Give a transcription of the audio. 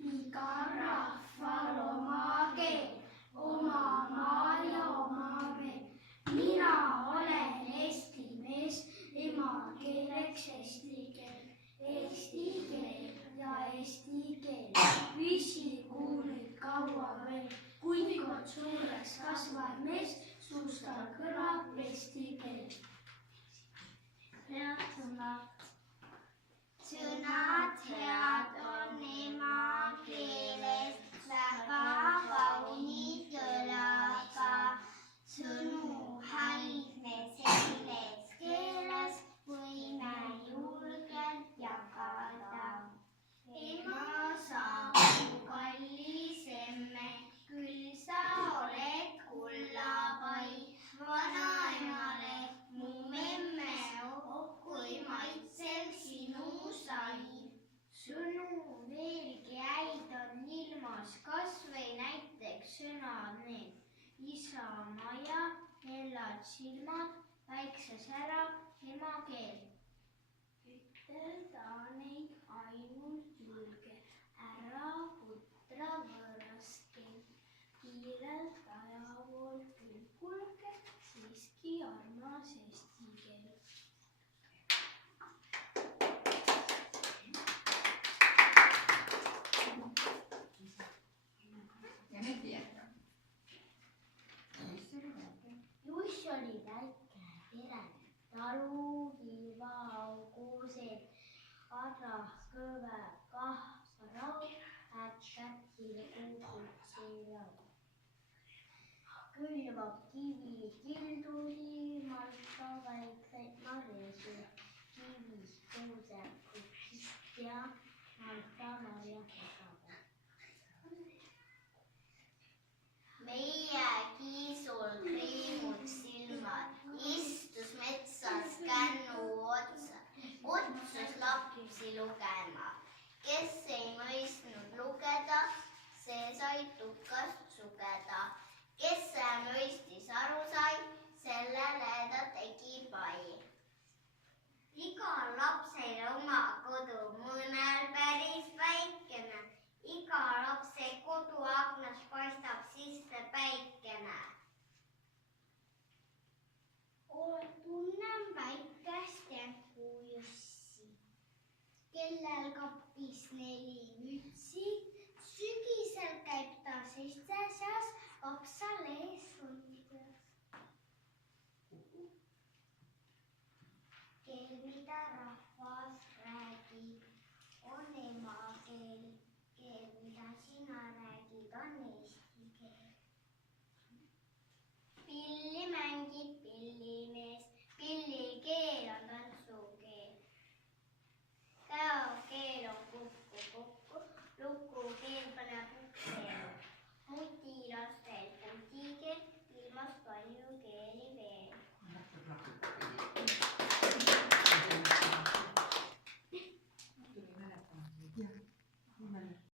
igal rahval oma keel, oma maa ja oma vee. Mina olen eesti mees, emakeeleks eesti keel. Eesti keel ja eesti keel, püsigu nüüd kaua veel, kui kord suureks kasvab mees, suust tal kõlab eesti keel. Head sõnad. Sõnad head on emakeeles, väga kaunid kõlaga. Sõnu häid me selles keeles võime julgelt jagada. Ema sa mu kallis emme, küll sa oled kullapai, vanaemale mu memme, kui maitsev sinu sai. Sõnu veelgi häid on ilmas, kas või näiteks sõnad need. Isa maja, hellad silmad, väikses ära emakeel. Ütelda neid ainult julge, ära putra võõrast keel. Kiirelt ajavool küll kulge, siiski armas eesti keel. Juss oli väike pere, talu kiivaaugu sees, arras kõve kahvarau, äkad tilgu kutsirau. Külvab kivi kildusi, malka väikseid marjasi, kivis tõuseb kutsist ja malka marja kasvab. Meie kiisul kriimud silmad, istus metsas kännu otsa, kutsus lapsi lugema. Kes ei mõistnud lugeda, see sai tukast sugeda. Kes mõistis aru sai, sellele ta tegi pai. Igal lapsel oma kodu, mõnel päris väikene. Iga lapse koduaknast paistab sisse päikene. Tunnen väikest jänkujussi, kellel kapis 4 mütsi. Sügisel käib ta seiste seas, kapsal ees sundides. Keel, mida rahvas räägib, on emakeel. Keel, mida sina räägid, on eesti